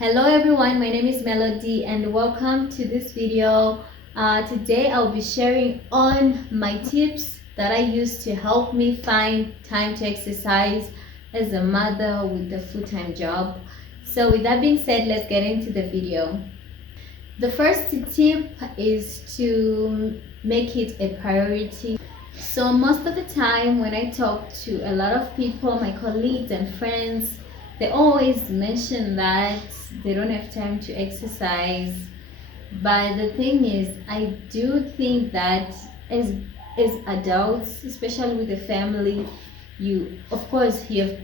Hello everyone, my name is Melody and welcome to this video. Today I'll be sharing on my tips that I use to help me find time to exercise as a mother with a full-time job. So with that being said, let's get into the video. The first tip is to make it a priority. So most of the time when I talk to a lot of people, my colleagues and friends, they always mention that they don't have time to exercise. But the thing is, I do think that as adults, especially with a family, you of course you have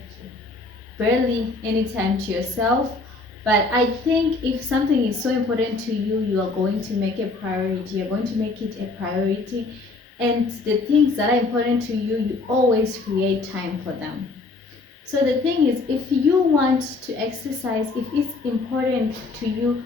barely any time to yourself. But I think if something is so important to you, you are going to make a priority. You're going to make it a priority. And the things that are important to you, you always create time for them. So the thing is, if you want to exercise, if it's important to you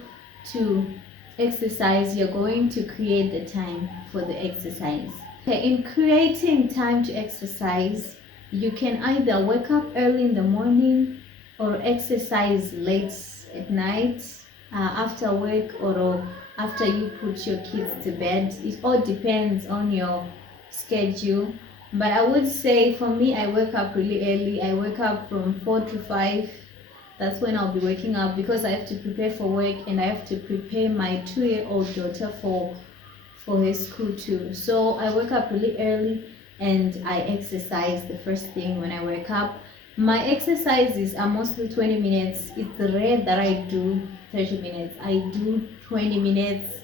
to exercise, you're going to create the time for the exercise. Okay, in creating time to exercise, you can either wake up early in the morning or exercise late at night after work or after you put your kids to bed. It all depends on your schedule. But I would say for me, I wake up really early. I wake up from 4 to 5. That's when I'll be waking up because I have to prepare for work and I have to prepare my 2-year-old daughter for her school too. So I wake up really early and I exercise the first thing when I wake up. My exercises are mostly 20 minutes. It's rare that I do 30 minutes. I do 20 minutes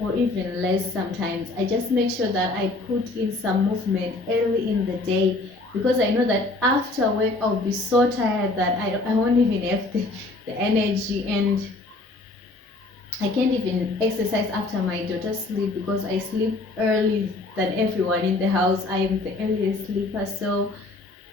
or even less sometimes. I just make sure that I put in some movement early in the day because I know that after work I'll be so tired that I won't even have the energy, and I can't even exercise after my daughter sleep because I sleep early than everyone in the house. I am the earliest sleeper. So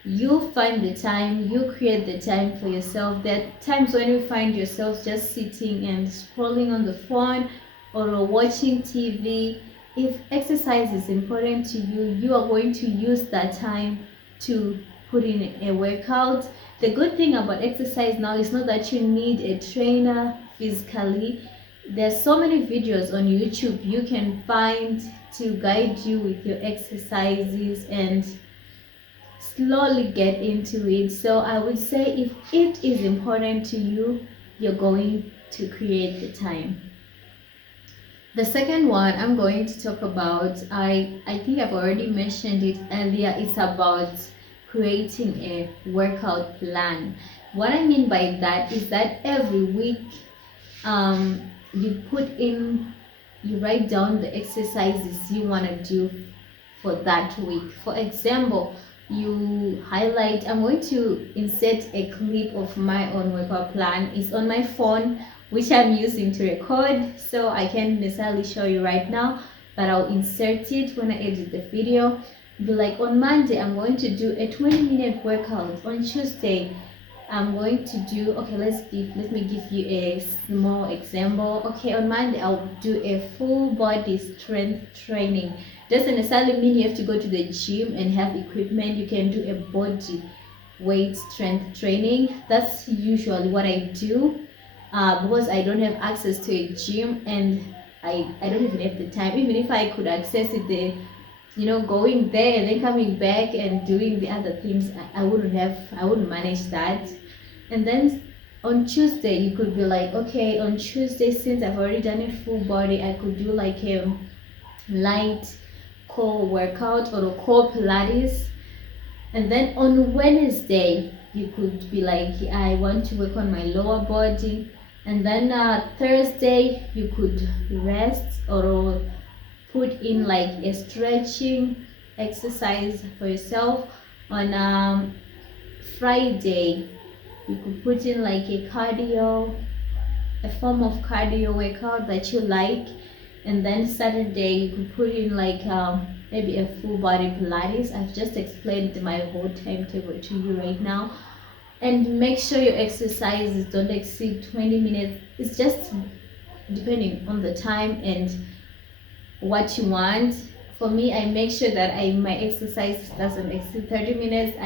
you find the time, you create the time for yourself. There are times when you find yourself just sitting and scrolling on the phone or watching TV. If exercise is important to you, you are going to use that time to put in a workout. The good thing about exercise now is not that you need a trainer physically. There's so many videos on YouTube you can find to guide you with your exercises and slowly get into it. So I would say if it is important to you, you're going to create the time. The second one I'm going to talk about, I think I've already mentioned it earlier, it's about creating a workout plan. What I mean by that is that every week you write down the exercises you want to do for that week. For example, you highlight, I'm going to insert a clip of my own workout plan. It's on my phone, which I'm using to record, so I can't necessarily show you right now, but I'll insert it when I edit the video. Be like, on Monday I'm going to do a 20-minute workout. On Tuesday I'm going to do, okay, let me give you a small example. Okay, on Monday I'll do a full body strength training. Doesn't necessarily mean you have to go to the gym and have equipment. You can do a body weight strength training. That's usually what I do because I don't have access to a gym and I don't even have the time. Even if I could access it, going there and then coming back and doing the other things, I wouldn't manage that. And then on Tuesday you could be like, okay, on Tuesday, since I've already done a full body, I could do like a light core workout or a core Pilates. And then on Wednesday you could be like, I want to work on my lower body. And then Thursday you could rest or put in like a stretching exercise for yourself. On Friday you could put in like a form of cardio workout that you like. And then Saturday you could put in like maybe a full body Pilates. I've just explained my whole timetable to you right now. And make sure your exercises don't exceed 20 minutes. It's just depending on the time and what you want. For me, I make sure that my exercise doesn't exceed 30 minutes.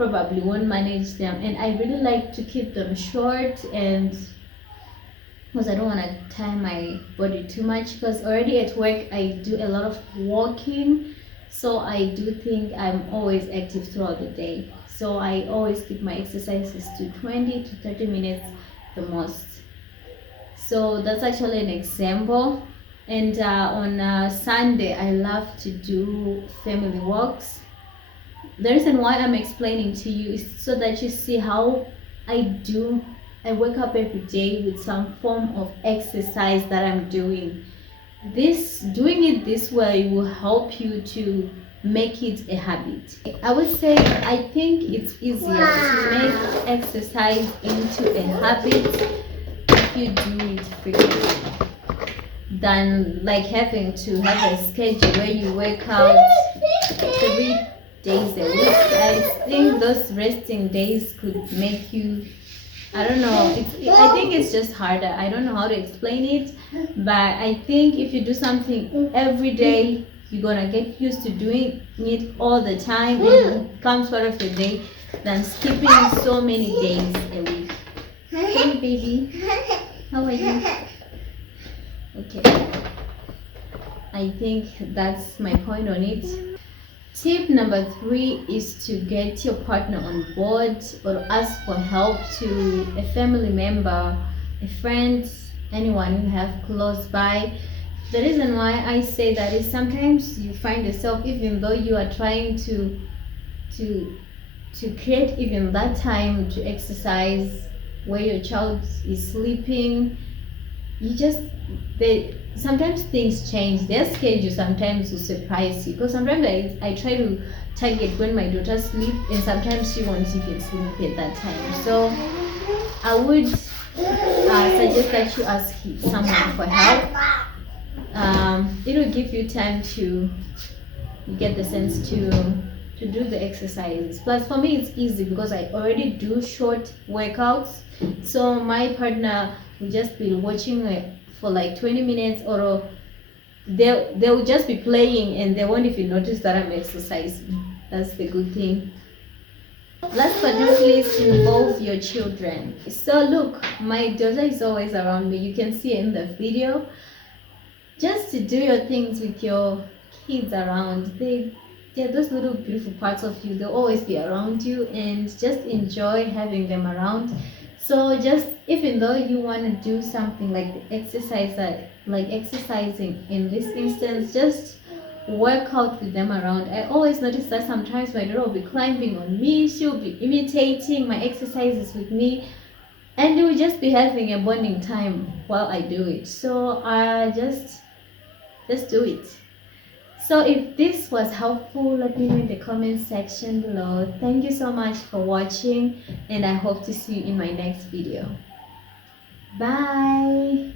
probably won't manage them, and I really like to keep them short, and because I don't want to tie my body too much, because already at work I do a lot of walking, so I do think I'm always active throughout the day. So I always keep my exercises to 20 to 30 minutes the most. So that's actually an example. And on Sunday I love to do family walks. The reason why I'm explaining to you is so that you see how I wake up every day with some form of exercise that I'm doing. Doing it this way will help you to make it a habit. I would say I think it's easier to make exercise into a habit if you do it frequently than like having to have a schedule where you work out 3 days a week. I think those resting days could make you, I don't know, I think it's just harder. I don't know how to explain it, but I think if you do something every day, you're gonna get used to doing it all the time and it becomes part of your day than skipping so many days a week. Hey baby, how are you? Okay, I think that's my point on it. Tip number 3 is to get your partner on board or ask for help to a family member, a friend, anyone you have close by. The reason why I say that is sometimes you find yourself, even though you are trying to create even that time to exercise where your child is sleeping, you just sometimes things change. Their schedule sometimes will surprise you, because sometimes I try to target when my daughter sleep, and sometimes she won't even sleep at that time. So I would suggest that you ask someone for help. It will give you time to get the sense to do the exercises. Plus for me it's easy because I already do short workouts, so my partner will just be watching it for like 20 minutes, or they will just be playing and they won't even notice that I'm exercising. That's the good thing. Last but not least, involve your children. So look, my daughter is always around me. You can see in the video. Just to do your things with your kids around. They're those little beautiful parts of you. They'll always be around you, and just enjoy having them around. So just, even though you want to do something like the exercise, like exercising in this instance, just work out with them around. I always notice that sometimes my daughter will be climbing on me, she'll be imitating my exercises with me, and we'll just be having a bonding time while I do it. So I just do it. So if this was helpful, let me know in the comment section below. Thank you so much for watching, and I hope to see you in my next video. Bye.